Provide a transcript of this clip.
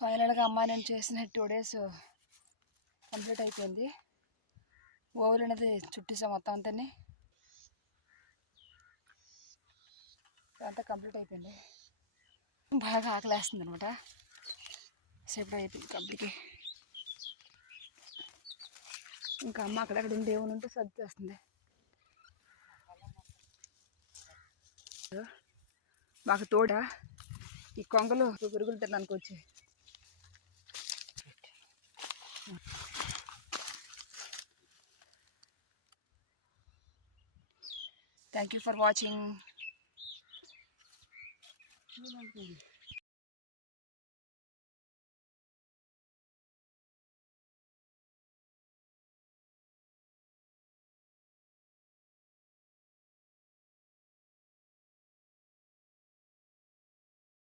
ఫైనల్గా అమ్మ నేను చేసిన 2 days కంప్లీట్ అయిపోయింది. ఓవర్ అనేది చుట్టేసాం మొత్తం అంతా, అంతా కంప్లీట్ అయిపోయింది. బాగా ఆకలేస్తుంది అనమాట. సేపు అయిపోయింది కంప్లీట్కి. ఇంకా అమ్మ అక్కడక్కడ ఉండి ఏమైనా ఉంటే సర్ది చేస్తుంది. మాకు తోడ ఈ కొంగలు గురుగులు తినడానికి వచ్చి. Thank you for watching.